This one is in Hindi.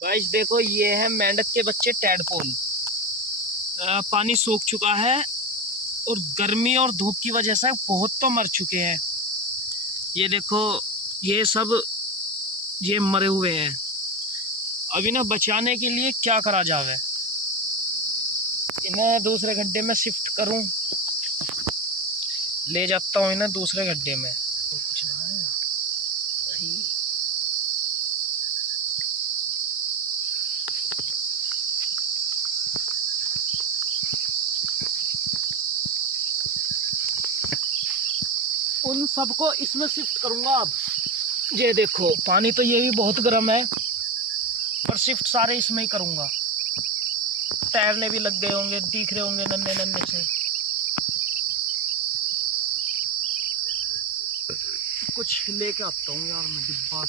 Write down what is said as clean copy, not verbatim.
गाइस देखो, ये है मेंढक के बच्चे टैडपोल। पानी सूख चुका है और गर्मी और धूप की वजह से बहुत तो मर चुके हैं। ये देखो, ये सब ये मरे हुए हैं। अभी ना बचाने के लिए क्या करा जावे, इन्हें दूसरे गड्ढे में शिफ्ट करूं, ले जाता हूँ इन्हें दूसरे गड्ढे में। कुछ ना है भाई। उन सबको इसमें शिफ्ट करूंगा अब। ये देखो, पानी तो ये भी बहुत गर्म है, पर शिफ्ट सारे इसमें ही करूंगा। तैरने भी लग गए होंगे, दिख रहे होंगे नन्हे नन्हे से। कुछ लेके आता हूँ यार मैं डिब्बा।